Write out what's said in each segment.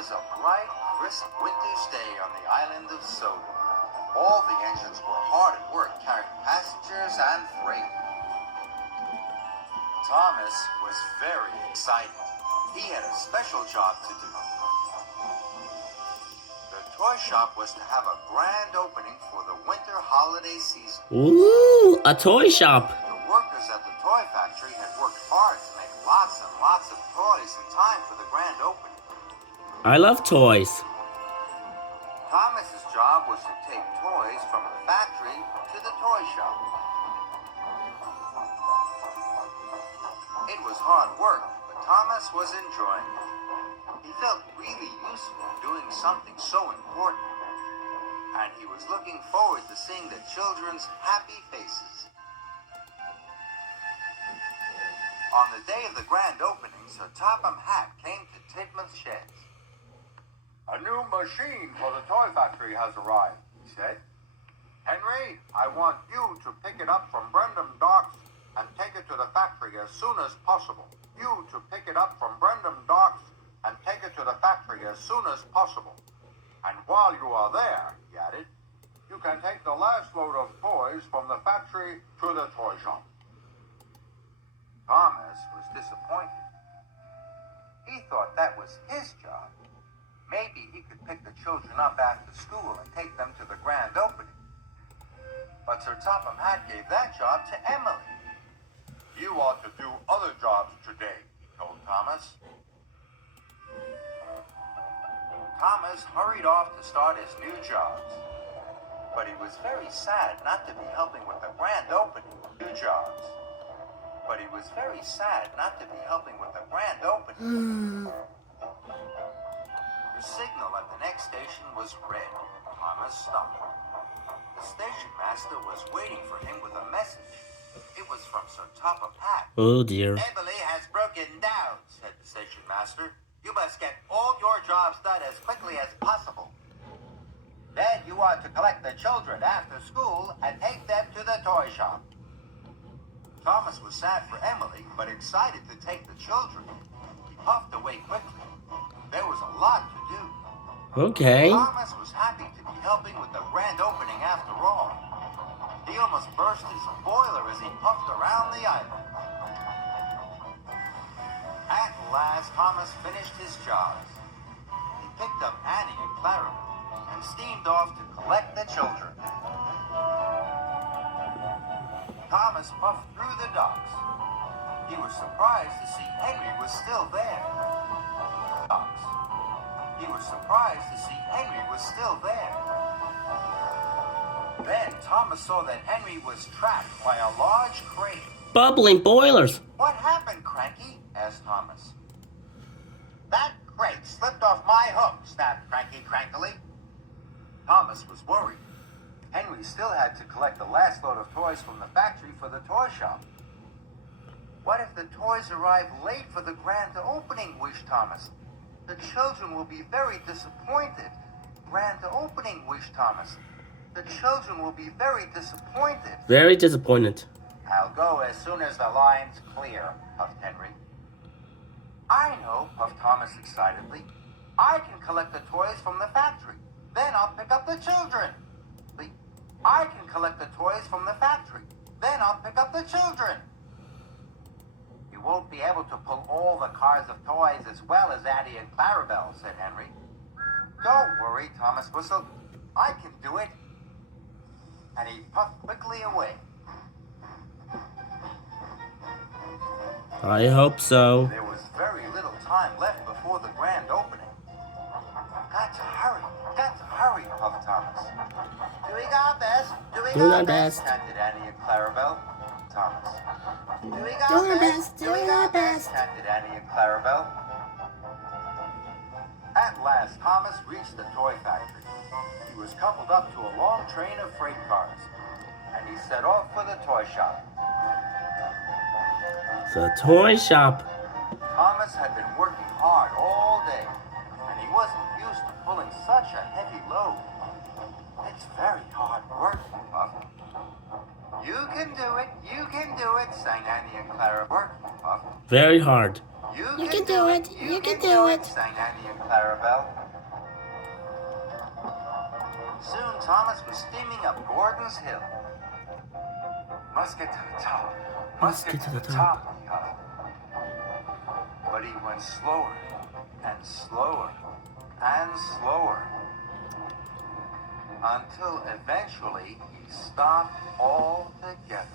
was a bright, crisp winter's day on the island of Soda. All the engines were hard at work carrying passengers and freight. Thomas was very excited. He had a special job to do. The toy shop was to have a grand opening for the winter holiday season. Ooh, a toy shop. The workers at the toy factory had worked hard to make lots and lots of toys in time for the grand opening. I love toys. Thomas's job was to take toys from the factory to the toy shop. It was hard work, but Thomas was enjoying it. He felt really useful doing something so important, and he was looking forward to seeing the children's happy faces. On the day of the grand opening, Sir Topham Hatt came to Tidmouth's sheds. "A new machine for the toy factory has arrived," he said. "Henry, I want you to pick it up from Brendam Docks and take it to the factory as soon as possible. You to pick it up from Brendam Docks and take it to the factory as soon as possible. And while you are there," he added, "you can take the last load of toys from the factory to the toy shop." Thomas was disappointed. He thought that was his job. Maybe he could pick the children up after school and take them to the grand opening. But Sir Topham Hatt gave that job to Emily. "You ought to do other jobs today," he told Thomas. Thomas hurried off to start his new jobs. But he was very sad not to be helping with the grand opening. New jobs. But he was very sad not to be helping with the grand opening. The signal at the next station was red. Thomas stopped. The station master was waiting for him with a message. It was from Sir Topham Hatt. Oh dear. "Emily has broken down," said the station master. "You must get all your jobs done as quickly as possible. Then you are to collect the children after school and take them to the toy shop." Thomas was sad for Emily, but excited to take the children. He puffed away quickly. There was a lot to do. Okay. Thomas was happy to be helping with the grand opening after all. He almost burst his boiler as he puffed around the island. At last, Thomas finished his jobs. He picked up Annie and Clarabel and steamed off to collect the children. Thomas puffed through the docks. He was surprised to see Henry was still there. He was surprised to see Henry was still there. Then Thomas saw that Henry was trapped by a large crate. Bubbling boilers. "What happened, Cranky?" asked Thomas. "That crate slipped off my hook," snapped Cranky crankily. Thomas was worried. Henry still had to collect the last load of toys from the factory for the toy shop. "What if the toys arrive late for the grand opening?" wished Thomas. "The children will be very disappointed." "Grand opening," wished Thomas. "The children will be very disappointed." Very disappointed. "I'll go as soon as the line's clear," puffed Henry. "I know," puffed Thomas excitedly. "I can collect the toys from the factory. Then I'll pick up the children." "I can collect the toys from the factory. Then I'll pick up the children." "You won't be able to pull all the cars of toys as well as Annie and Clarabel," said Henry. "Don't worry," Thomas whistled. "I can do it." And he puffed quickly away. I hope so. There was very little time left before the grand opening. Got to hurry, puffed Thomas. "Doing our best, Doing our best," chanted Annie and Clarabel. Thomas. "Doing Doing our best, doing our best." chanted Annie and Clarabel. At last, Thomas reached the toy factory. He was coupled up to a long train of freight cars, and he set off for the toy shop. The toy shop. Thomas had been working hard all day, and he wasn't used to pulling such a heavy load. "It's very hard work," he puffed. "You can do it, sang Annie and Clara. "Work," he puffed. Very hard. You can do it. You can do it. sang Emmy and Clarabel. Soon Thomas was steaming up Gordon's Hill. Must get to the top. Must get to the top, he huffed. But he went slower and slower and slower until eventually he stopped altogether.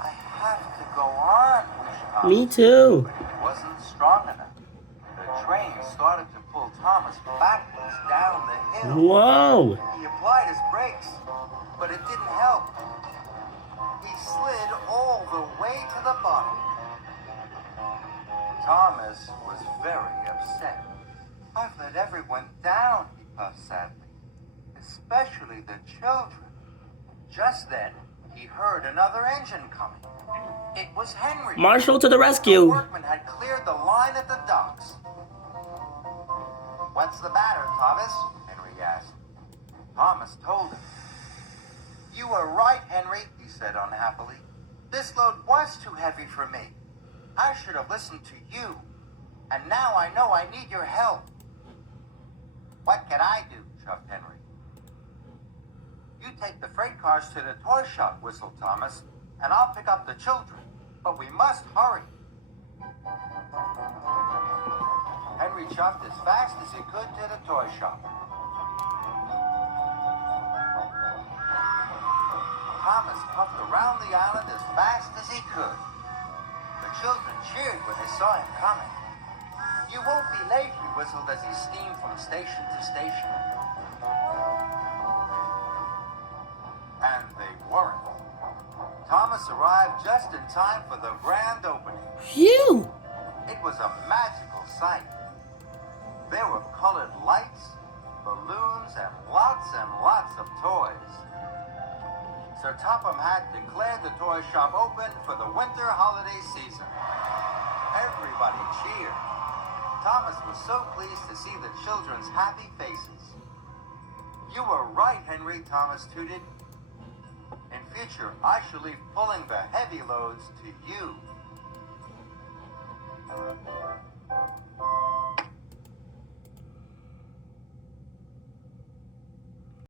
I have to go on, wished Thomas. Me too. But he wasn't strong enough. The train started to pull Thomas backwards down the hill. Whoa. He applied his brakes, but it didn't help. He slid all the way to the bottom. Thomas was very upset. I've let everyone down, he puffed sadly, especially the children. Just then, he heard another engine coming. It was Henry. Marshal to the The rescue. workmen had cleared the line at the docks. What's the matter, Thomas? Henry asked. Thomas told him. You were right, Henry, he said unhappily. This load was too heavy for me. I should have listened to you. And now I know I need your help. What can I do? Chuffed Henry. You take the freight cars to the toy shop, whistled Thomas, and I'll pick up the children. But we must hurry. Henry chuffed as fast as he could to the toy shop. Thomas puffed around the island as fast as he could. The children cheered when they saw him coming. You won't be late, he whistled as he steamed from station to station. And they weren't. Thomas arrived just in time for the grand opening. Phew. It was a magical sight. There were colored lights, balloons, and lots of toys. Sir Topham Hatt declared the toy shop open for the winter holiday season. Everybody cheered. Thomas was so pleased to see the children's happy faces. You were right, Henry, Thomas tooted. In future, I shall leave pulling the heavy loads to you.